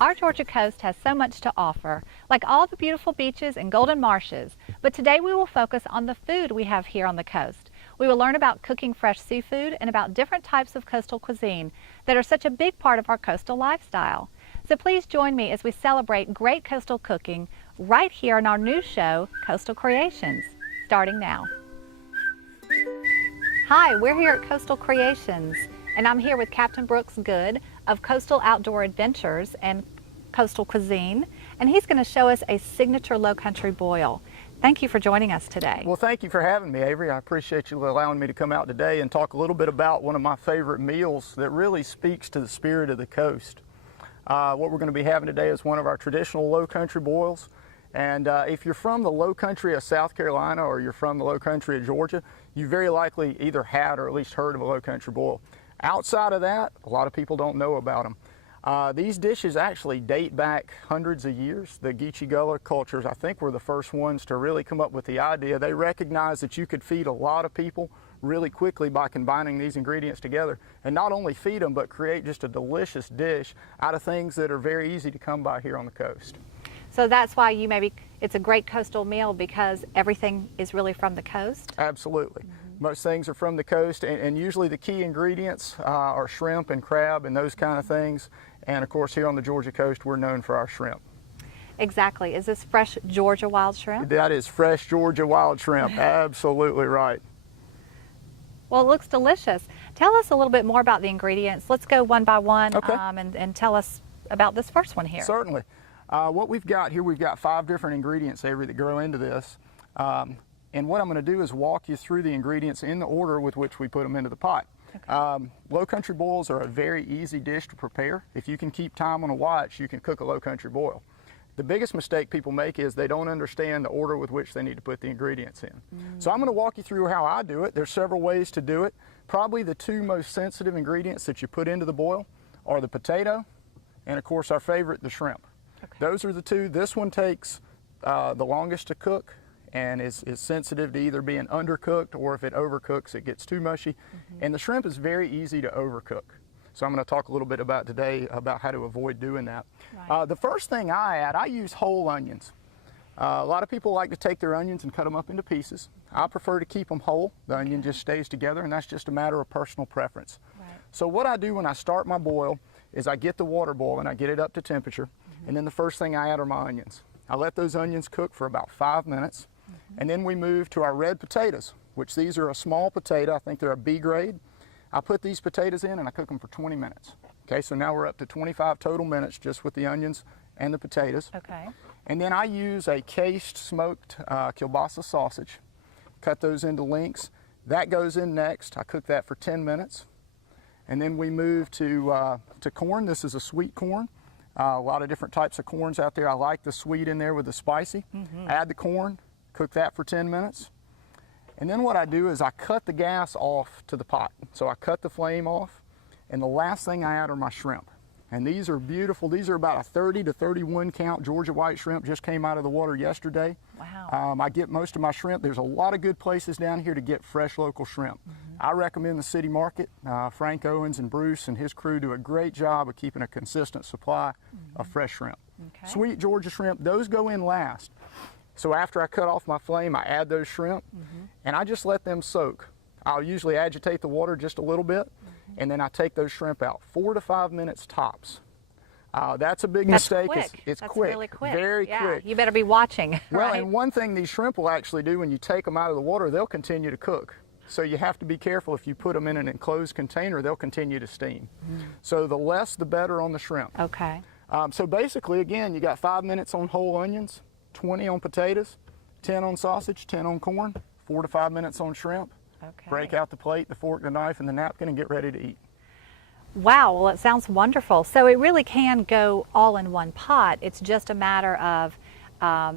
Our Georgia coast has so much to offer, like all the beautiful beaches and golden marshes, but today we will focus on the food we have here on the coast. We will learn about cooking fresh seafood and about different types of coastal cuisine that are such a big part of our coastal lifestyle. So please join me as we celebrate great coastal cooking right here on our new show, Coastal Creations, starting now. Hi, we're here at Coastal Creations, and I'm here with Captain Brooks Good of Coastal Outdoor Adventures and Coastal Cuisine, and he's going to show us a signature low country boil. Thank you for joining us today. Well, thank you for having me, Avery. I appreciate you allowing me to come out today and talk a little bit about one of my favorite meals that really speaks to the spirit of the coast. What we're going to be having today is one of our traditional low country boils. And if you're from the low country of South Carolina or you're from the low country of Georgia, you very likely either had or at least heard of a low country boil. Outside of that, a lot of people don't know about them. These dishes actually date back hundreds of years. The Geechee Gullah cultures, I think, were the first ones to really come up with the idea. They recognized that you could feed a lot of people really quickly by combining these ingredients together, and not only feed them, but create just a delicious dish out of things that are very easy to come by here on the coast. So that's why it's a great coastal meal, because everything is really from the coast? Absolutely. Most things are from the coast, and usually the key ingredients are shrimp and crab and those kind of things. And of course, here on the Georgia coast, we're known for our shrimp. Exactly. Is this fresh Georgia wild shrimp? That is fresh Georgia wild shrimp. Absolutely right. Well, it looks delicious. Tell us a little bit more about the ingredients. Let's go one by one. Okay. And tell us about this first one here. Certainly. What we've got here, we've got 5 different ingredients, Avery, that go into this. And what I'm going to do is walk you through the ingredients in the order with which we put them into the pot. Okay. Low country boils are a very easy dish to prepare. If you can keep time on a watch, you can cook a low country boil. The biggest mistake people make is they don't understand the order with which they need to put the ingredients in. So I'm going to walk you through how I do it. There's several ways to do it. Probably the 2 most sensitive ingredients that you put into the boil are the potato and, of course, our favorite, the shrimp. Okay. Those are the 2. This one takes the longest to cook and is sensitive to either being undercooked, or if it overcooks, it gets too mushy. And the shrimp is very easy to overcook. So I'm going to talk a little bit about today about how to avoid doing that. Right. The first thing I add, I use whole onions. A lot of people like to take their onions and cut them up into pieces. I prefer to keep them whole. The onion just stays together, and that's just a matter of personal preference. Right. So what I do when I start my boil is I get the water boiling, I get it up to temperature, and then the first thing I add are my onions. I let those onions cook for about 5 minutes, and then we move to our red potatoes, which these are a small potato. I think they're a B grade. I put these potatoes in and I cook them for 20 minutes. Okay, so now we're up to 25 total minutes just with the onions and the potatoes. Okay. And then I use a cased smoked kielbasa sausage, cut those into links. That goes in next. I cook that for 10 minutes. And then we move to corn. This is a sweet corn. A lot of different types of corns out there. I like the sweet in there with the spicy. Add the corn, cook that for 10 minutes. And then what I do is I cut the gas off to the pot. So I cut the flame off, and the last thing I add are my shrimp. And these are beautiful. These are about a 30 to 31 count Georgia white shrimp, just came out of the water yesterday. Wow. I get most of my shrimp. There's a lot of good places down here to get fresh local shrimp. I recommend the city market. Frank Owens and Bruce and his crew do a great job of keeping a consistent supply of fresh shrimp. Okay. Sweet Georgia shrimp, those go in last. So after I cut off my flame, I add those shrimp, and I just let them soak. I'll usually agitate the water just a little bit, and then I take those shrimp out. 4 to 5 minutes tops. That's a big mistake. Quick. It's That's quick, really quick. Very quick. You better be watching. Well, right? and one thing these shrimp will actually do when you take them out of the water, they'll continue to cook. So you have to be careful. If you put them in an enclosed container, they'll continue to steam. So the less, the better on the shrimp. Okay. So basically, again, you got 5 minutes on whole onions, 20 on potatoes, 10 on sausage, 10 on corn, 4 to 5 minutes on shrimp. Okay. Break out the plate, the fork, the knife, and the napkin, and get ready to eat. Wow, well, it sounds wonderful. So it really can go all in one pot. It's just a matter of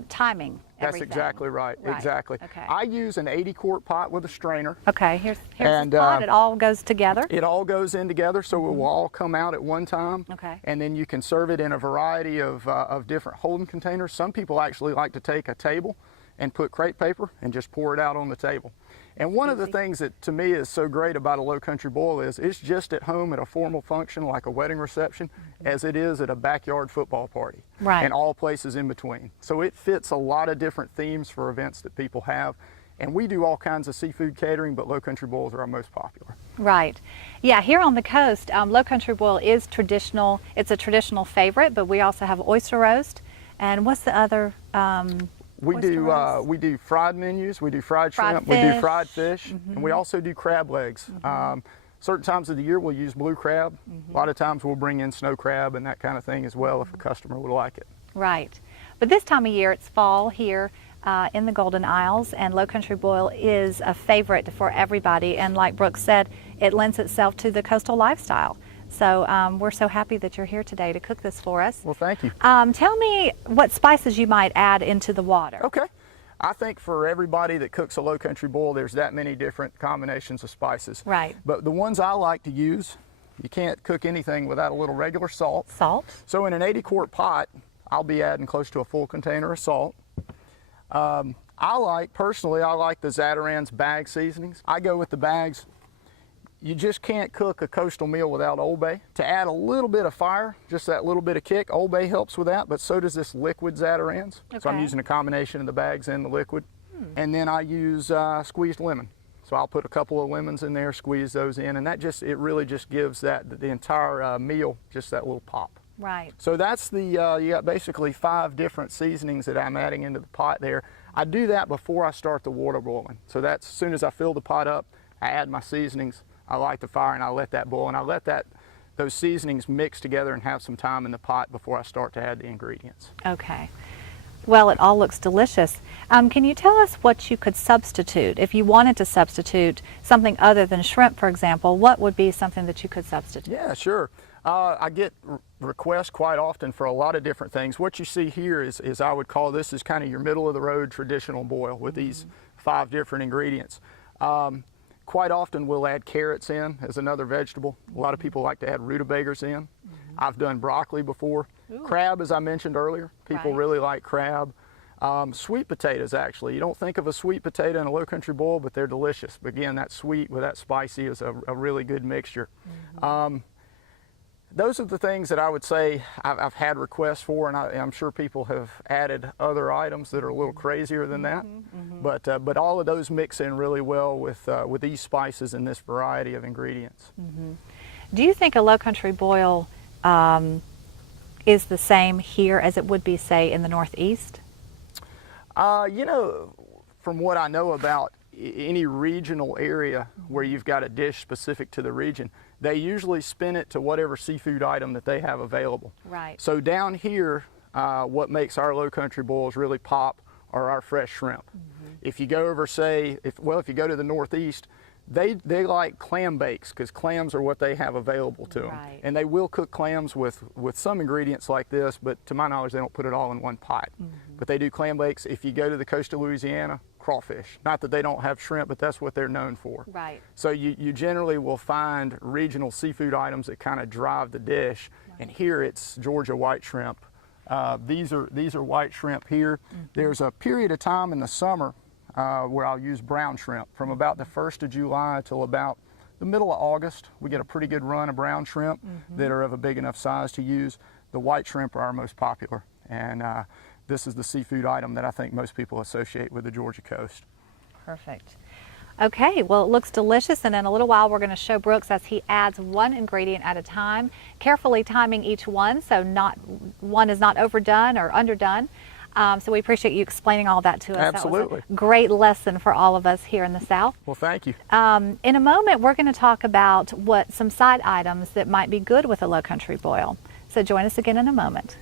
timing. That's exactly right. Exactly. Okay. I use an 80-quart pot with a strainer. Okay, here's the pot. It all goes together? It all goes in together, so it will all come out at one time. Okay. And then you can serve it in a variety of different holding containers. Some people actually like to take a table and put crepe paper and just pour it out on the table. And one of the things that to me is so great about a low country boil is it's just at home at a formal function like a wedding reception as it is at a backyard football party. Right. And all places in between. So it fits a lot of different themes for events that people have. And we do all kinds of seafood catering, but low country boils are our most popular. Right. Yeah, here on the coast, low country boil is traditional. It's a traditional favorite, but we also have oyster roast. And what's the other? We do fried menus, we do fried shrimp, we do fried fish, and we also do crab legs. Certain times of the year we'll use blue crab. A lot of times we'll bring in snow crab and that kind of thing as well if a customer would like it. Right. But this time of year, it's fall here in the Golden Isles, and low country boil is a favorite for everybody. And like Brooks said, it lends itself to the coastal lifestyle. So we're so happy that you're here today to cook this for us. Well, thank you. Tell me what spices you might add into the water. Okay. I think for everybody that cooks a low country boil, there's that many different combinations of spices. Right. But the ones I like to use, you can't cook anything without a little regular salt. Salt. So in an 80-quart pot, I'll be adding close to a full container of salt. Personally, I like the Zatarain's bag seasonings. I go with the bags. You just can't cook a coastal meal without Old Bay. To add a little bit of fire, just that little bit of kick, Old Bay helps with that, but so does this liquid Zatarain's. Okay. So I'm using a combination of the bags and the liquid. And then I use squeezed lemon. So I'll put a couple of lemons in there, squeeze those in, and it really just gives the entire meal just that little pop. Right. So that's you got basically 5 different seasonings that I'm adding into the pot there. I do that before I start the water boiling. So that's as soon as I fill the pot up, I add my seasonings, I light the fire, and I let that boil, and I let those seasonings mix together and have some time in the pot before I start to add the ingredients. Okay. Well, it all looks delicious. Can you tell us what you could substitute? If you wanted to substitute something other than shrimp, for example, what would be something that you could substitute? Yeah, sure. I get requests quite often for a lot of different things. What you see here is I would call this is kind of your middle of the road traditional boil with these 5 different ingredients. Quite often we'll add carrots in as another vegetable. A lot of people like to add rutabagas in. I've done broccoli before. Ooh. Crab, as I mentioned earlier, people really like crab. Sweet potatoes, actually. You don't think of a sweet potato in a low country boil, but they're delicious. But again, that sweet with that spicy is a really good mixture. Those are the things that I would say I've had requests for, and I'm sure people have added other items that are a little crazier than that. But all of those mix in really well with these spices and this variety of ingredients. Do you think a low country boil is the same here as it would be, say, in the Northeast? You know, from what I know about any regional area where you've got a dish specific to the region, they usually spin it to whatever seafood item that they have available. Right. So down here, what makes our low country boils really pop are our fresh shrimp. If you go over, say, if you go to the Northeast, they like clam bakes because clams are what they have available to them. Right. And they will cook clams with some ingredients like this, but to my knowledge, they don't put it all in one pot. But they do clam bakes. If you go to the coast of Louisiana, crawfish. Not that they don't have shrimp, but that's what they're known for. Right. So you generally will find regional seafood items that kind of drive the dish. And here it's Georgia white shrimp. These are white shrimp here. There's a period of time in the summer where I'll use brown shrimp from about the 1st of July till about the middle of August. We get a pretty good run of brown shrimp that are of a big enough size to use. The white shrimp are our most popular, and this is the seafood item that I think most people associate with the Georgia coast. Perfect. Okay, well, it looks delicious, and in a little while we're going to show Brooks as he adds one ingredient at a time, carefully timing each one so one is not overdone or underdone. So we appreciate you explaining all that to us. Absolutely. That was a great lesson for all of us here in the South. Well, thank you. In a moment, we're going to talk about some side items that might be good with a low country boil. So join us again in a moment.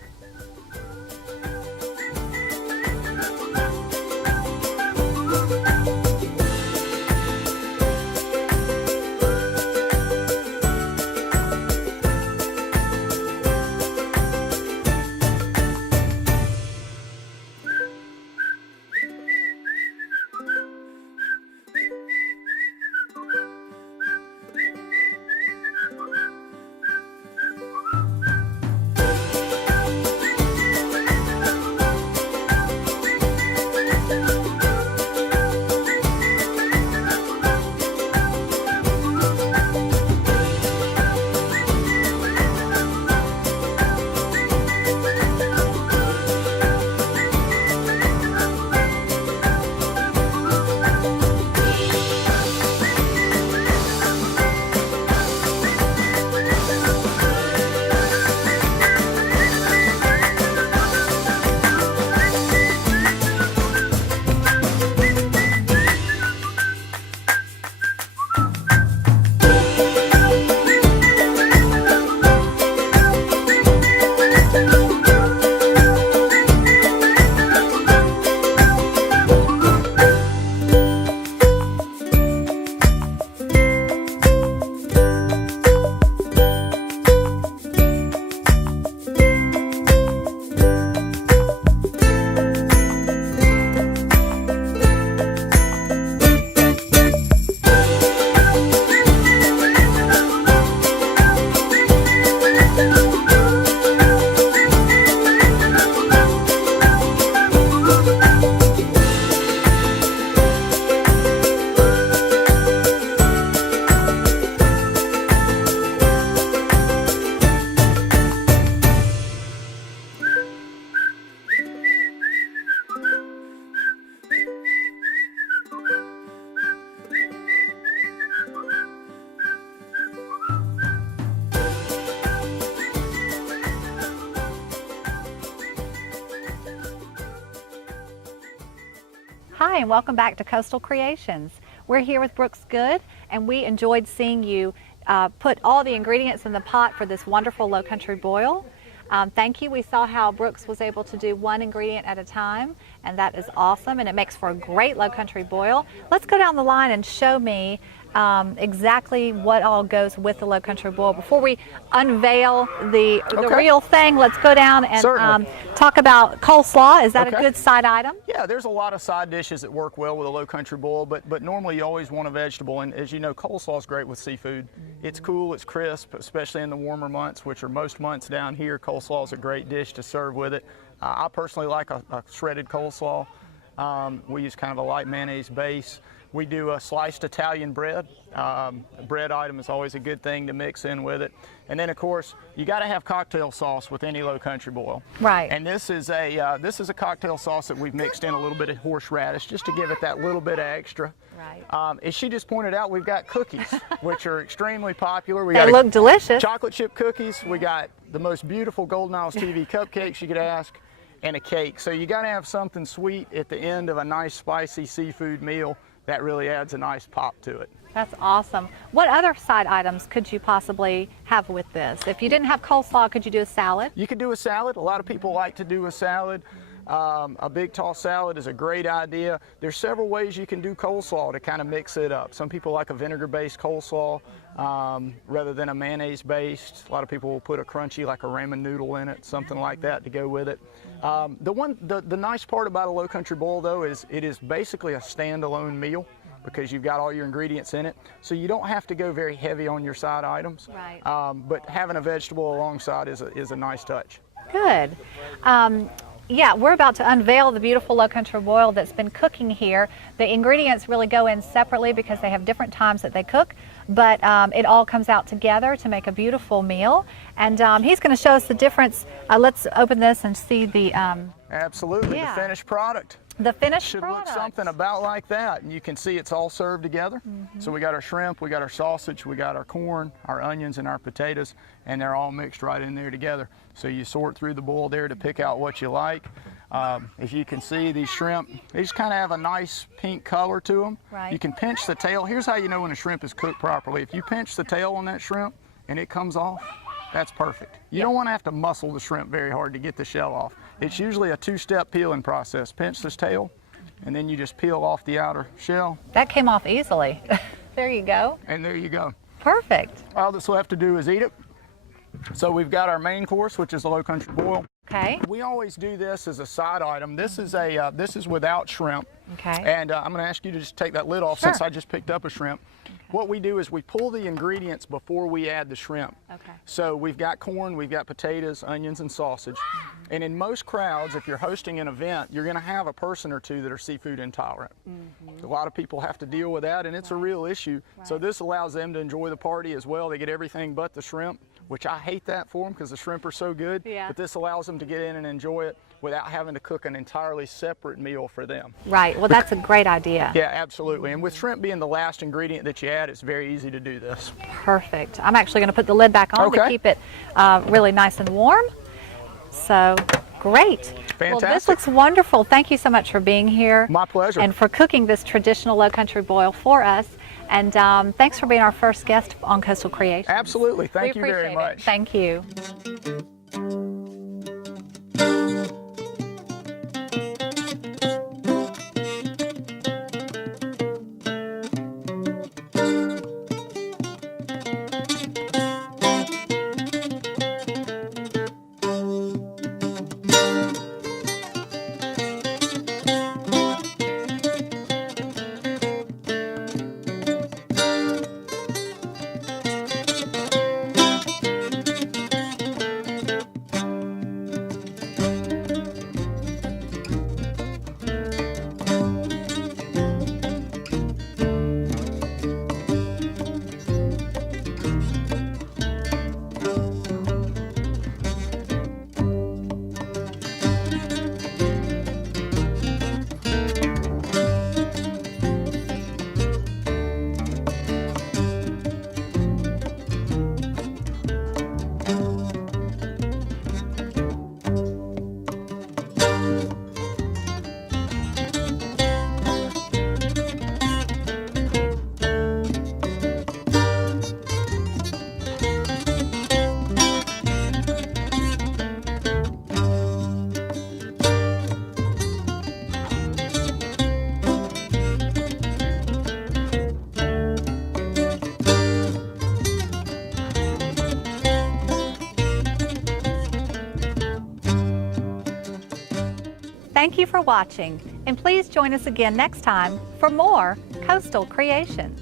Hi, and welcome back to Coastal Creations. We're here with Brooks Good, and we enjoyed seeing you put all the ingredients in the pot for this wonderful low country boil. Thank you. We saw how Brooks was able to do one ingredient at a time, and that is awesome, and it makes for a great low country boil. Let's go down the line and show me exactly what all goes with the low country boil. Before we unveil the real thing, let's go down and talk about coleslaw. Is that a good side item? Yeah, there's a lot of side dishes that work well with a low country boil, but normally you always want a vegetable, and as you know, coleslaw is great with seafood. It's cool, it's crisp, especially in the warmer months, which are most months down here. Coleslaw is a great dish to serve with it. I personally like a shredded coleslaw. We use kind of a light mayonnaise base. We do a sliced Italian bread. A bread item is always a good thing to mix in with it. And then, of course, you got to have cocktail sauce with any low country boil. Right. And this is a cocktail sauce that we've mixed in a little bit of horseradish just to give it that little bit of extra. Right. As she just pointed out, we've got cookies, which are extremely popular. They look delicious. Chocolate chip cookies. We got the most beautiful Golden Isles TV cupcakes you could ask, and a cake. So you got to have something sweet at the end of a nice spicy seafood meal. That really adds a nice pop to it. That's awesome. What other side items could you possibly have with this? If you didn't have coleslaw, could you do a salad? You could do a salad. A lot of people like to do a salad. A big tall salad is a great idea. There's several ways you can do coleslaw to kind of mix it up. Some people like a vinegar-based coleslaw rather than a mayonnaise-based. A lot of people will put a crunchy, like a ramen noodle in it, something like that to go with it. The nice part about a low country boil, though, is it is basically a standalone meal because you've got all your ingredients in it. So you don't have to go very heavy on your side items. Right. But having a vegetable alongside is a nice touch. Good. Yeah, we're about to unveil the beautiful low country boil that's been cooking here. The ingredients really go in separately because they have different times that they cook, but it all comes out together to make a beautiful meal. And he's going to show us the difference. Let's open this and see the Absolutely, yeah. the finished product. The finished should product. Look something about like that, and you can see it's all served together. So we got our shrimp, we got our sausage, we got our corn, our onions, and our potatoes, and they're all mixed right in there together. So you sort through the bowl there to pick out what you like. As you can see, these shrimp, they just kind of have a nice pink color to them. Right. You can pinch the tail. Here's how you know when a shrimp is cooked properly. If you pinch the tail on that shrimp and it comes off, that's perfect. You don't want to have to muscle the shrimp very hard to get the shell off. It's usually a two-step peeling process. Pinch this tail, and then you just peel off the outer shell. That came off easily. There you go. And there you go. Perfect. All that's left to do is eat it. So we've got our main course, which is the low country boil. Okay. We always do this as a side item. This is without shrimp. Okay. And I'm going to ask you to just take that lid off Sure. since I just picked up a shrimp. Okay. What we do is we pull the ingredients before we add the shrimp. Okay. So we've got corn, we've got potatoes, onions, and sausage. And in most crowds, if you're hosting an event, you're going to have a person or two that are seafood intolerant. A lot of people have to deal with that, and it's a real issue. So this allows them to enjoy the party as well. They get everything but the shrimp, which I hate that for them because the shrimp are so good. Yeah. But this allows them to get in and enjoy it without having to cook an entirely separate meal for them. Right. Well, that's a great idea. Yeah, absolutely. And with shrimp being the last ingredient that you add, it's very easy to do this. Perfect. I'm actually going to put the lid back on to keep it really nice and warm. So, great. Fantastic. Well, this looks wonderful. Thank you so much for being here. My pleasure. And for cooking this traditional low country boil for us. And thanks for being our first guest on Coastal Creations. Absolutely. Thank you We very appreciate it. much. Thank you. Thank you for watching, and please join us again next time for more Coastal Creations.